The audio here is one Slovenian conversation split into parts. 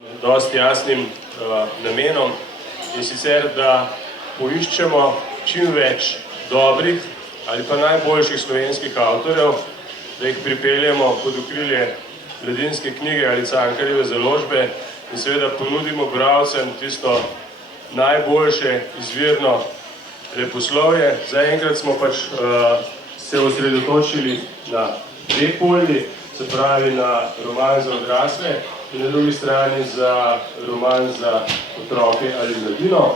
dosti jasnim namenom, in sicer, da poiščemo čim več dobrih ali pa najboljših slovenskih avtorjev, da jih pripeljemo pod okrilje Mladinske knjige ali Cankarjeve založbe in seveda ponudimo bralcem tisto najboljše izvirno leposlovje. Zaenkrat smo pač se osredotočili na dve polji, se pravi na roman za odrasle in na drugi strani za roman za otroke ali mladino.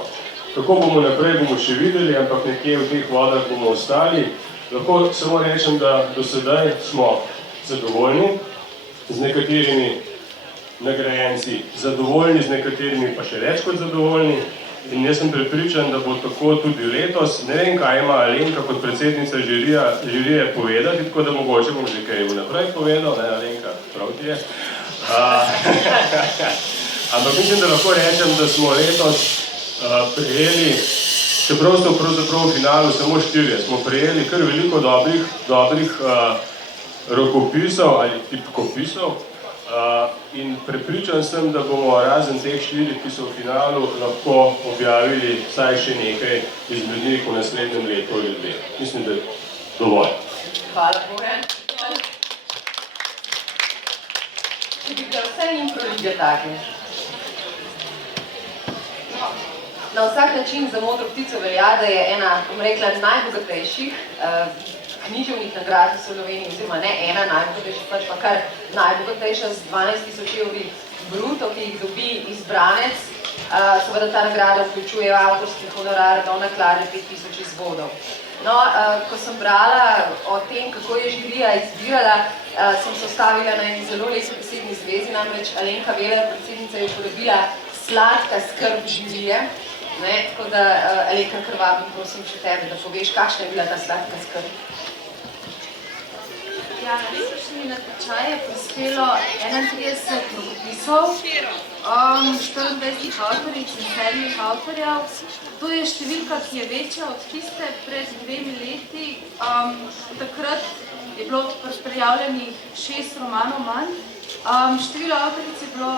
Kako bomo naprej, bomo še videli, ampak nekje v teh vodah bomo ostali. Lahko samo rečem, da do sedaj smo zadovoljni z nekaterimi nagrajenci, zadovoljni z nekaterimi pa še več kot zadovoljni. In jaz sem prepričan, da bo tako tudi letos. Ne vem, kaj ima Alenka kot predsednica žirije povedati, tako da mogoče bom že kaj vnaprej povedal, ne, Alenka, prav ti je. Ampak mislim, da lahko rečem, da smo letos prejeli, čeprav so pravzaprav v finalu samo 4, smo prejeli kar veliko dobrih rokopisov ali tipkopisov. In prepričan sem, da bomo razen teh 4, ki so v finalu, lahko objavili vsaj še nekaj izmed njih v naslednjem letu ali 2. Mislim, da je dovolj. Hvala, Bojan. Če bi ga vse improvize take. Na vsak način za Modro ptico velja, da je ena, bom rekla, najbogatejših književnih nagrad v Sloveniji, oziroma ne ena najbogatejših, pač pa kar najbogatejša z 12.000 evri bruto, ki jih dobi izbranec. Seveda ta nagrada vključuje avtorski honorar do naklade 5.000 izvodov. No, ko sem brala o tem, kako je žirija izbirala, sem se ustavila na eni zelo lepi besedni zvezi, namreč Alenka Veler, predsednica, je uporabila sladka skrb žirije. Tako da, Alenka, kar vabim, prosim še tebe, da poveš, kakšna je bila ta sladka skrb. Ja, na letošnji natečaj je prispelo 31 rokopisov, 24 avtoric in 7 avtorjev. To je številka, ki je večja od tiste pred 2 leti. Takrat je bilo prijavljenih 6 romanov manj. Število avtoric je bilo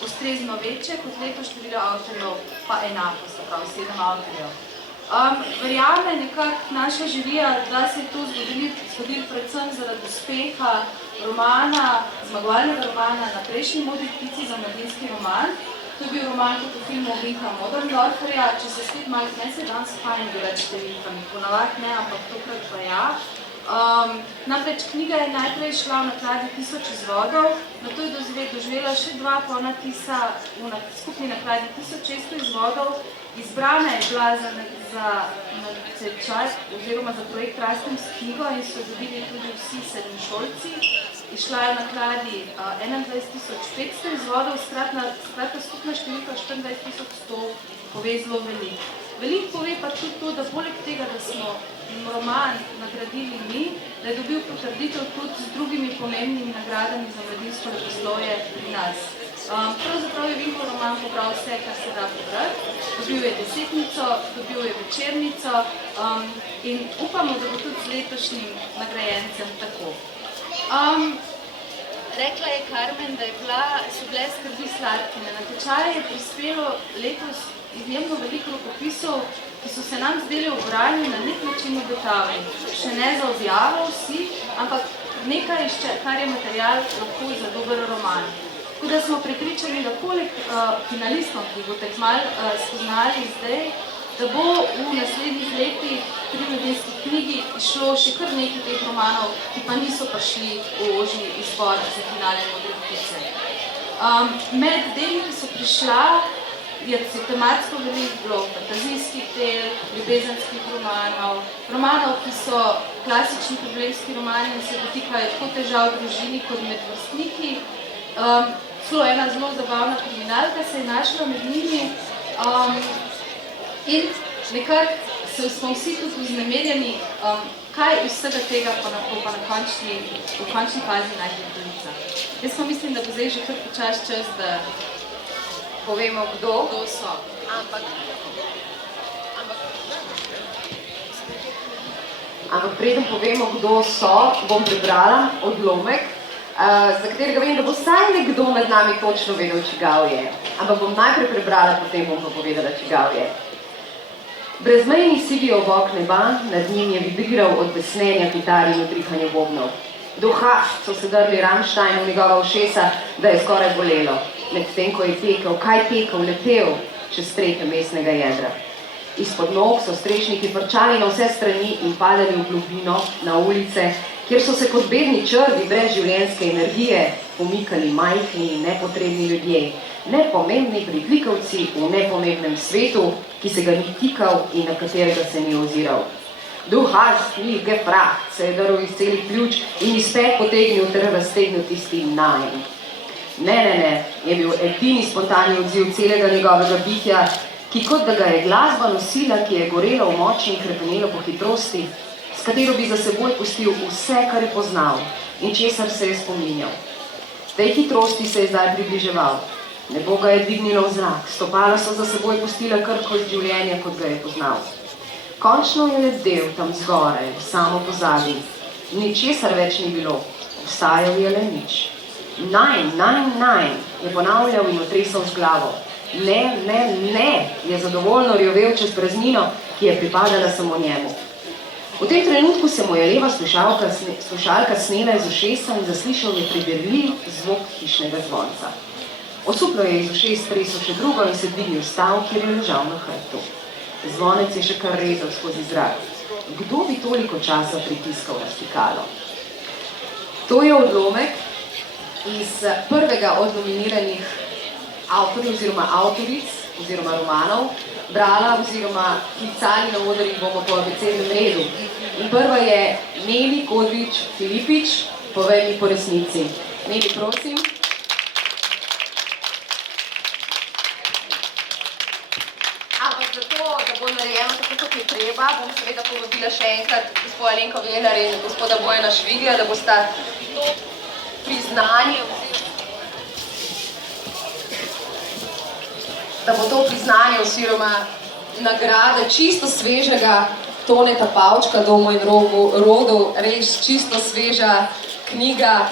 ustrezno večje, kot leto število avtorjev pa enako, se pravi 7 avtorjev. Verjame nekako naša žirija, da se je to zgodilo predvsem zaradi uspeha romana, zmagovalnega romana Na prejšnji modri ptici za mladinski roman. To je bil roman kot v filmu Vinka Moderndorferja. Če se spet malo znese, danes pa ne bi več številkami, ponavadi ne, ampak tokrat pa ja. Namreč knjiga je najprej šla v nakladi 1000 izvodov, nato je doživela še 2 ponatisa v skupni nakladi 1600 izvodov. Izbrana je bila za natečaj oziroma za projekt Rastem s knjigo in so dobili tudi vsi srednješolci. Išla je v nakladi 21.500 izvodov, skratka skupna številka 24.100 pove zelo veliko. Veliko pove pa tudi to, da poleg tega, da smo roman nagradili mi, da je dobil potrditev tudi z drugimi pomembnimi nagradami za mladinsko leposlovje pri nas. Pravzaprav je Vinko roman pobral vse, kar se da pobrati. Dobil je desetnico, dobil je večernico in upamo, da bo tudi z letošnjim nagrajencem tako. Rekla je Karmen, da so bile skrbi sladke. Na natečaj je prispelo letos izjemno veliko rokopisov, ki so se nam zdeli v branju na nek način obetavni. Še ne za objavo vsi, ampak nekaj, kar je material lahko za dober roman. Tako da smo prepričani, da poleg finalistov, ki boste kmalu spoznali zdaj, da bo v naslednjih letih pri Mladinski knjigi išlo še kar nekaj teh romanov, ki pa niso prišli v ožji izbor za finale Modre ptice. Med deli, ki so prišla, je tematsko veliko bilo fantazijskih del, ljubezenskih romanov, romanov, ki so klasični problemski romani in se dotikajo tako težav v družini kot med vrstniki. Celo ena zelo zabavna kriminalka se je našla med njimi in nekako smo vsi tudi vznemirjeni, kaj iz vsega tega pa v končni fazi najti polica. Jaz pa mislim, da bo zdaj že kar počas čas, da povemo, kdo so. Ampak preden povemo, kdo so, bom prebrala odlomek za katerega vem, da bo vsaj nekdo med nami točno vedel, čigav je. Ampak bom najprej prebrala, potem bom pa povedala, čigav je. Brezmejni sivi obok neba, nad njim je vibriral od besnenja kitar in utrihanja bobnov. Duha so se drli Rammstein v njegova ušesa, da je skoraj bolelo. Medtem, ko je tekel, kaj tekel, letel čez strehe mestnega jedra. Izpod nog so strešniki frčali na vse strani in padali v globino, na ulice, kjer so se kot bedni črvi brez življenjske energije pomikali majhni in nepotrebni ljudje, nepomembni pritlikavci v nepomembnem svetu, ki se ga ni tikal in na katerega se ni oziral. Du hast nie gefragt, se je drl iz celih pljuč in iz pet potegnil ter raztegnil tisti nein. Ne, je bil edini spontani odziv celega njegovega bitja, ki kot da ga je glasba nosila, ki je gorela v moči in krepenela po hitrosti, s katero bi za seboj pustil vse, kar je poznal in česar se je spominjal. Tej hitrosti se je zdaj približeval. Nebo ga je dvignilo v zrak, stopala so za seboj pustila krhko iz življenja, kot ga je poznal. Končno je lebdel tam zgoraj, samo pozabi. Ničesar več ni bilo, obstajal je le nič. Nein, je ponavljal in otresal z glavo. Ne, je zadovoljno rjovel čez praznino, ki je pripadala samo njemu. V tem trenutku se mu je leva slušalka snela iz ušesa in zaslišal je preverljiv zvok hišnega zvonca. Osuplo je iz ušes stresel še drugo in se dvignil stav, kjer je ležal na hrbtu. Zvonec je še kar rezal skozi zrak. Kdo bi toliko časa pritiskal na stikalo? To je odlomek iz prvega od nominiranih avtorjev oziroma avtoric oziroma romanov. Brala oziroma klicali na oder in bomo po abecednem redu. In prva je Neli Kodrič Filipič, Povej mi po resnici. Neli, prosim. Ampak zato, da bo narejeno tako, kot je treba, bom seveda povabila še enkrat gospoda Alenko Veler in gospoda Bojana Šviglja, da bosta to priznanje oziroma nagrade čisto svežega Toneta Pavčka, Domu in rodu, res čisto sveža knjiga,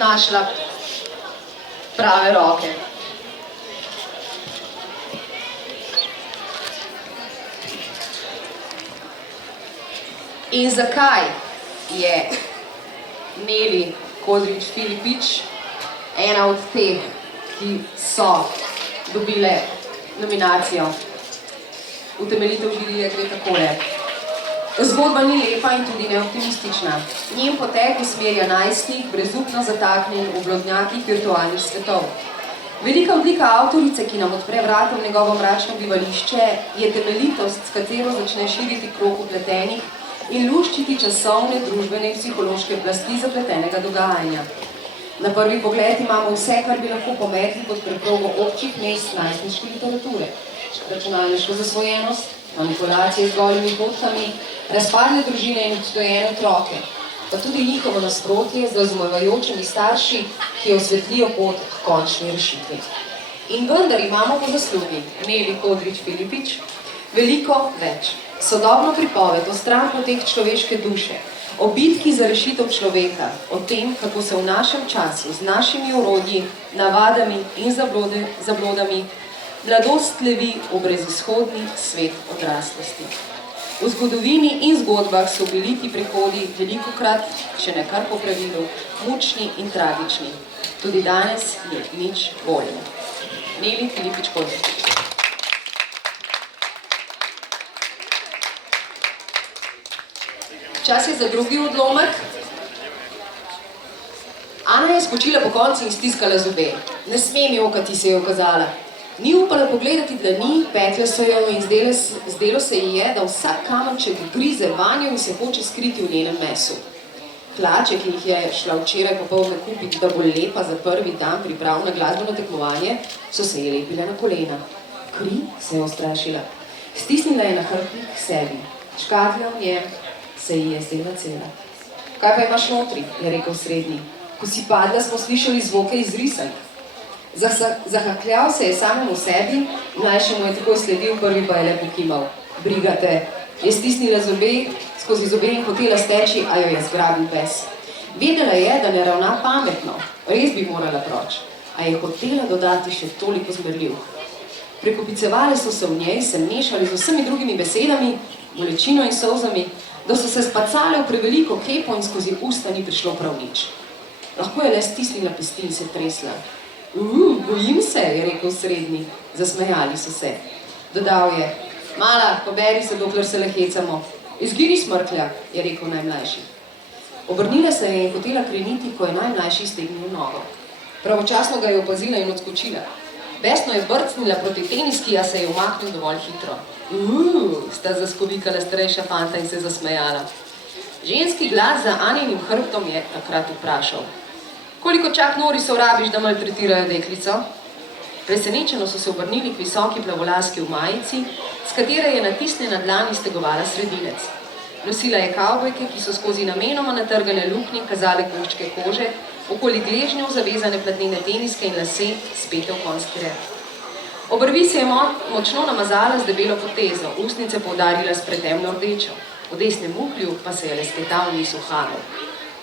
našla prave roke. In zakaj je Neli Kodrič Filipič ena od teh, ki so dobile nominacijo? Utemeljitev žirije gre takole. Zgodba ni lepa in tudi neoptimistična. Njen potek usmerja najstnik, brezupno zataknjen v blodnjakih virtualnih svetov. Velika odlika avtorice, ki nam odpre vrata v njegovo mračno bivališče, je temeljitost, s katero začne širiti krog upletenih in luščiti časovne, družbene in psihološke plasti zapletenega dogajanja. Na prvi pogled imamo vse, kar bi lahko pometli pod preprogo občih mest najstniške literature. Računalniško zasvojenost, manipulacije z golimi potkami, razpadne družine in odtojene otroke, pa tudi njihovo nasprotje z razumevajočimi starši, ki osvetlijo pot k končni rešitvi. In vendar imamo po zaslugi Neli Kodrič Filipič veliko več. Sodobno pripoved o stranpoteh človeške duše, o bitki za rešitev človeka, o tem, kako se v našem času z našimi orodji, navadami in zablodami mladost levi v brezizhodni svet odraslosti. V zgodovini in zgodbah so bili ti prehodi velikokrat, če ne kar po pravilu, mučni in tragični. Tudi danes je nič bolje. Neli Filipič Kodrič. Čas je za drugi odlomek. Ana je spočila po konci in stiskala zobe. Ne smem jokati, se je ukazala. Ni upala pogledati dlani, pekle so jo in zdelo se ji je, da vsak kamenček grize vanjo in se hoče skriti v njenem mesu. Hlače, ki jih je šla včeraj popoldne kupiti, da bo lepa za prvi dan priprav na glasbeno tekmovanje, so se ji lepile na kolena. Kri se je ustrašila. Stisnila je na hrbtnik k sebi. Škatlja v njem se ji je zdela cela. Kaj pa imaš notri, je rekel srednji. Ko si padla, smo slišali zvoke iz risanj. Zahakljal se je samemu sebi, mlajši mu je tako sledil, prvi pa je le pokimal. Briga te, je stisnila zobe, skozi zobe in hotela steči, a jo je zgrabil pes. Vedela je, da ne ravna pametno, res bi morala proč, a je hotela dodati še toliko zmerljiv. Prekopicevale so se v njej, se mešali z vsemi drugimi besedami, bolečino in solzami, da so se spacale v preveliko kepo in skozi usta ni prišlo prav nič. Lahko je le stisnila pesti in se tresla. Bojim se, je rekel srednji. Zasmejali so se. Dodal je, mala, poberi se, dokler se le hecamo. Izgini smrklja, je rekel najmlajši. Obrnila se je in hotela kreniti, ko je najmlajši stegnil nogo. Pravočasno ga je opazila in odskočila. Besno je zbrcnila proti teniski, a se je umaknil dovolj hitro. Sta zaspovikala starejša fanta in se zasmejala. Ženski glas za Aninim hrbtom je takrat vprašal. Koliko čak norisov rabiš, da maltretirajo deklico? Presenečeno so se obrnili k visoki plavolaski v majici, s katere je natisnjena dlan iztegovala sredinec. Nosila je kavbojke, ki so skozi namenoma natrgane luknje kazale koščke kože, okoli gležnjev zavezane platnene teniske in lase spete v konjski rep. Obrvi se je močno namazala z debelo potezo, ustnice poudarila s pretemno rdečo. V desnem uhlju pa se je lesketal niz uhanov.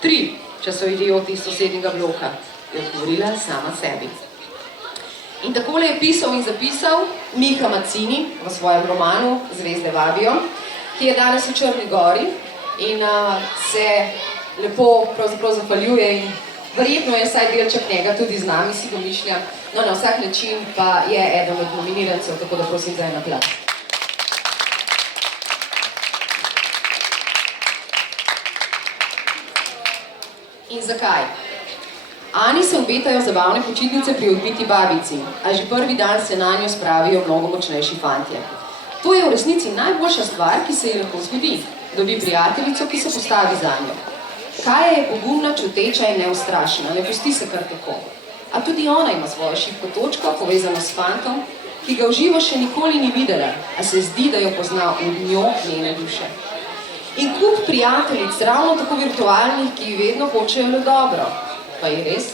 3, če so idioti iz sosednjega bloka, je odgovorila sama sebi. In takole je pisal in zapisal Miha Mazzini v svojem romanu Zvezde vabijo, ki je danes v Črni gori in se lepo pravzaprav zahvaljuje in verjetno je saj delček njega tudi z nami, si domišljam, no na vsak način pa je eden od nominirancev, tako da prosim za en aplavz. In zakaj? Ani se obetajo zabavne počitnice pri odbiti babici, a že prvi dan se na njo spravijo mnogo močnejši fantje. To je v resnici najboljša stvar, ki se ji lahko zgodi. Dobi prijateljico, ki se postavi za njo. Kaja je pogumna, čuteča in neustrašna, ne pusti se kar tako. A tudi ona ima svojo šibko točko, povezano s fantom, ki ga v živo še nikoli ni videla, a se zdi, da jo pozna v njo njene duše. In kup prijateljic, ravno tako virtualnih, ki ji vedno hočejo le dobro. Pa je res?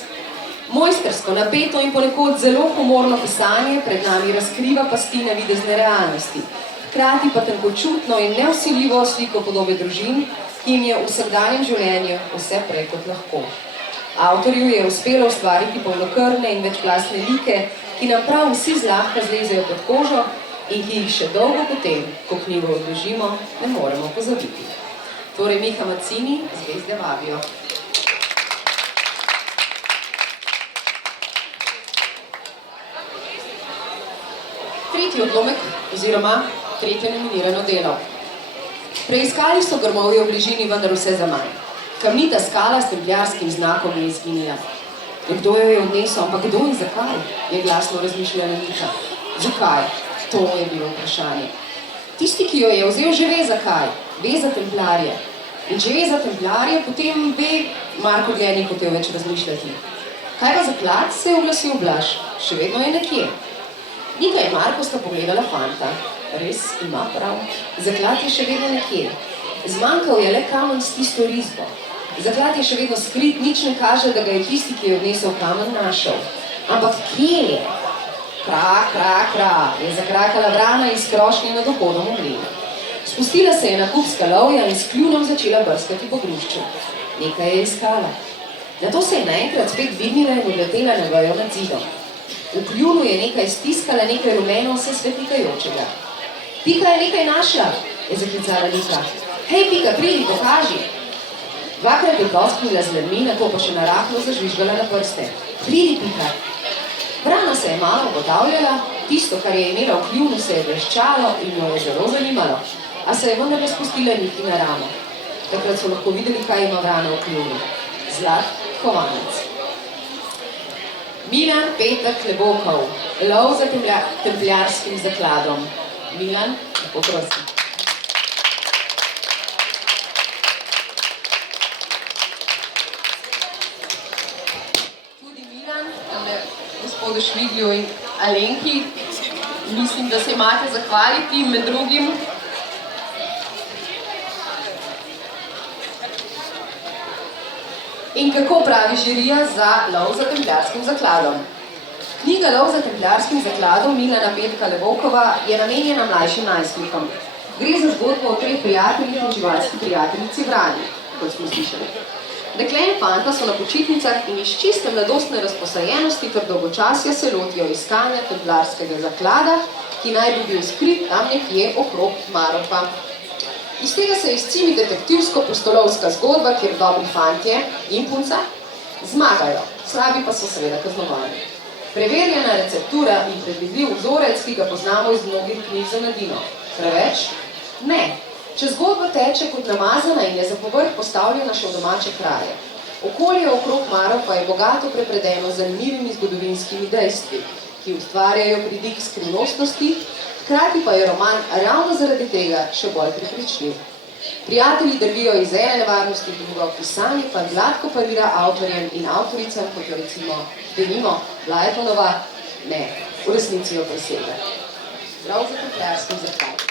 Mojstersko, napeto in ponekod zelo humorno pisanje pred nami razkriva pasti navidezne realnosti, hkrati pa tenkočutno in nevsiljivo sliko podobe družin, ki jim je v vsakdanjem življenju vse prej kot lahko. Avtorju je uspelo ustvariti polnokrvne in večplastne like, ki nam prav vsi zlahka zlezejo pod kožo in ki jih še dolgo potem, ko knjigo odložimo, ne moremo pozabiti. Torej Miha Mazzini, Zvezde vabijo. Tretji odlomek, oziroma tretje nominirano delo. Preiskali so grmovje v bližini, vendar vse zaman. Kamnita skala s templjarskim znakom je izginila. Kdo jo je odnesel, ampak kdo in zakaj, je glasno razmišljala Miha. Zakaj? To je bilo vprašanje. Tisti, ki jo je vzel, že ve zakaj. Ve za templarje. In če ve za templarje, potem ve, Marko dlje ni hotel več razmišljati. Kaj pa za klad, se je oglasil Blaž. Še vedno je nekje. Nika je Markovska pogledala fanta. Res ima prav. Zaklad je še vedno nekje. Zmanjkal je le kamen s tisto risbo. Zaklad je še vedno skrit, nič ne kaže, da ga je tisti, ki je odnesel kamen, našel. Ampak kje je? Kra, kra, kra, je zakrakala vrana iz krošnje nad vhodom v mlin. Spustila se je na kup skalovja in s kljunom začela brskati po grušču. Nekaj je iskala. Nato se je naenkrat spet dvignila in odletela na vejo nad zidom. V kljunu je nekaj stiskala, nekaj rumeno, vse svetlikajočega. Pika je nekaj našla, je zaklicala Nika. Hej, Pika, pridi, pokaži. Dvakrat je plosknila z ledmi, nato pa še narahlo zažvižgala na prste. Pridi, Pika. Vrana se je malo ugotavljala, tisto, kar je imela v kljunu, se je bleščalo in jo je zelo zanimalo, a se je vendarle spustila Niki na ramo. Takrat so lahko videli, kaj ima vrana v kljunu. Zlat kovanec. Milan Peter Klebokov, lov za templjarskim zakladom. Milan, lepo prosim. Tudi Milan, gospodu Šviglju in Alenki, mislim, da se imate zahvaliti med drugim. In kako pravi žirija za lov za templjarskim zakladom? Knjiga Lov za templjarskim zakladom Milana Petka Levokova je namenjena mlajšim najstnikom. Gre za zgodbo o 3 prijateljih in živalski prijateljici Vrani, kot smo slišali. Dekle in fanta so na počitnicah in iz čiste mladostne razposajenosti ter dolgočasja se lotijo iskanja templarskega zaklada, ki naj bi bil skrit tam nekje okrog Marofa. Iz tega se izcimi detektivsko-pustolovska zgodba, kjer dobri fantje in punca zmagajo, slabi pa so seveda kaznovani. Preverjena receptura in predvidljiv vzorec, ki ga poznamo iz mnogih knjig za mladino. Preveč? Ne. Če zgodba teče kot namazana in je za povrh postavljena še v domače kraje. Okolje okrog Marofa je bogato prepredeno z zanimivimi zgodovinskimi dejstvi, ki ustvarjajo pridik skrivnostnosti, hkrati pa je roman ravno zaradi tega še bolj prepričljiv. Prijatelji drvijo iz ene nevarnosti drugo, pisanje pa gladko parira avtorjem in avtoricam, kot jo recimo denimo Lajtonova, ne, v resnici jo presega. Prav za templarskim zaklad.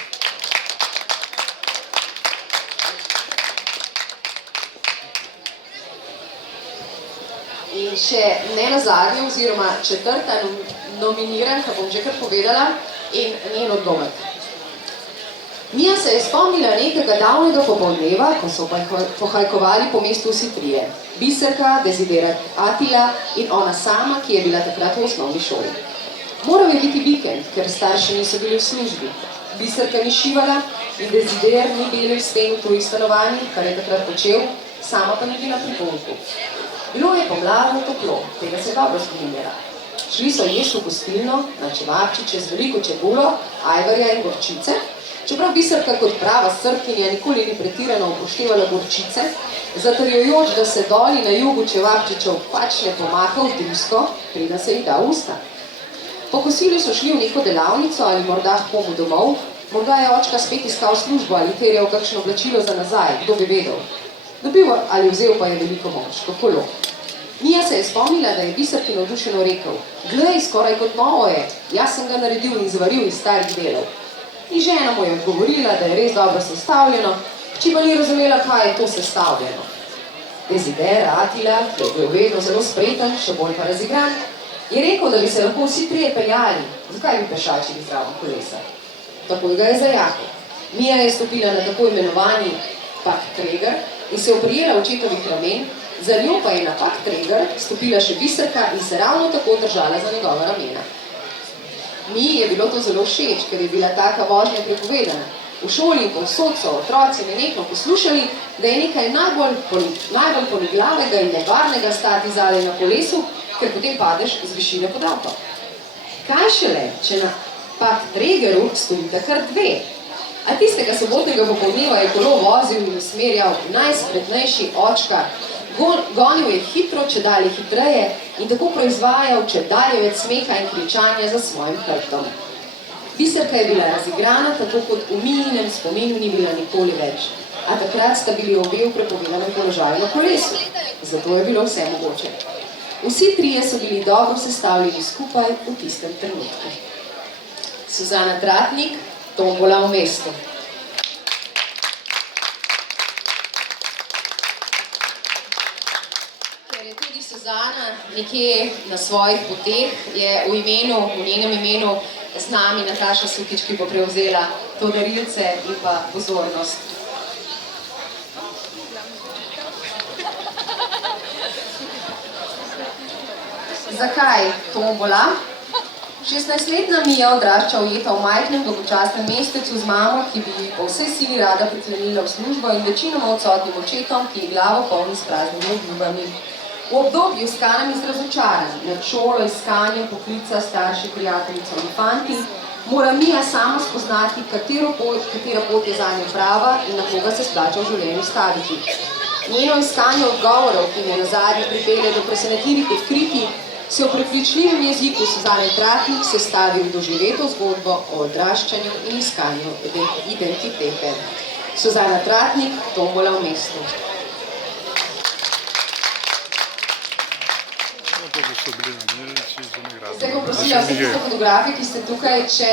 In še ne nazadnje, oziroma četrta nominiranka, bom že kar povedala, in njen odlomek. Mija se je spomnila nekega davnega popoldneva, ko so pohajkovali po mestu vsi trije. Biserka, Desiderat, Atila in ona sama, ki je bila takrat v osnovni šoli. Moral je biti vikend, ker starši niso bili v službi. Biserka ni šivala in Desider ni belil sten v tujih stanovanjih, kar je takrat počel, sama pa ni bila pri pouku. Bilo je pomladno toplo, tega se dobro spominjala. Šli so jesti v gostilno, na čevapčiče z veliko čebulo, ajvarja in gorčice. Čeprav Biserka kot prava Srbkinja nikoli ni pretirano upoštevala gorčice, zatrjujoč, da se doli na jugu čevapčičev pač ne pomaka v drisko, preden se jih da v usta. Po kosilu so šli v neko delavnico ali morda k komu domov, morda je očka spet iskal službo ali terjal kakšno oblačilo za nazaj, kdo bi vedel. Dobil ali vzel pa je veliko moško kolo. Mija se je spomnila, da je Biserki navdušeno rekel: "Glej, skoraj kot novo je, jaz sem ga naredil in zvaril iz starih delov." In žena mu je odgovorila, da je res dobro sestavljeno, hči pa ni razumela, kaj je to sestavljeno. Desider, Atila, ki je bil vedno zelo spreten, še bolj pa razigran, je rekel, da bi se lahko vsi trije peljali, zakaj bi pešačili zraven kolesa. Takoj ga je zajahal. Mija je stopila na tako imenovani Pakt-Treger in se oprijela očetovih ramen, za njo pa je na Pakt-Treger stopila še Biserka in se ravno tako držala za njegova ramena. Miji je bilo to zelo všeč, ker je bila taka vožnja prepovedana. V šoli in povsod so otroci nenehno poslušali, da je nekaj najbolj poniglavega in nevarnega stati zadaj na kolesu, ker potem padeš z višine pod avto. Kaj šele, če na Pakt-Tregeru stojita kar dve? A tistega sobotnega popoldneva je kolo vozil in usmerjal najspretnejši očka. Gonil je hitro, čedalje hitreje in tako proizvajal čedalje več smeha in kričanja za svojim hrbtom. Biserka je bila razigrana, tako kot v Mijinem spominu ni bila nikoli več. A takrat sta bili obe v prepovedanem položaju na kolesu. Zato je bilo vse mogoče. Vsi trije so bili dobro sestavljeni skupaj v tistem trenutku. Suzana Tratnik, Tombola v mestu. Suzana nekje na svojih poteh je v njenem imenu z nami Nataša Sukič, ki bo prevzela to darilce in pa pozornost. Zakaj tombola? 16-letna Mija odrašča ujeta v majhnem dolgočasnem mestecu z mamo, ki bi ji po vsej sili rada priklenila v službo in večinoma odsotnim očetom, ki ji glavo polni s praznimi obljubami. V obdobju iskanem iz razočaranj, nad šolo, iskanjem poklica, starši, prijateljico in fanti, mora Mija sama spoznati, katera pot je zanjo prava in na koga se splača v življenju staviti. Njeno iskanje odgovorov, ki je nazadnje pripelje do presenetljivih odkritij, se v prepričljivem jeziku Suzane Tratnik sestavi v doživeto zgodbo o odraščanju in iskanju identitete. Suzana Tratnik, Tombola v mestu. Zdaj, ko prosila vse tiste fotografije, ki ste tukaj, če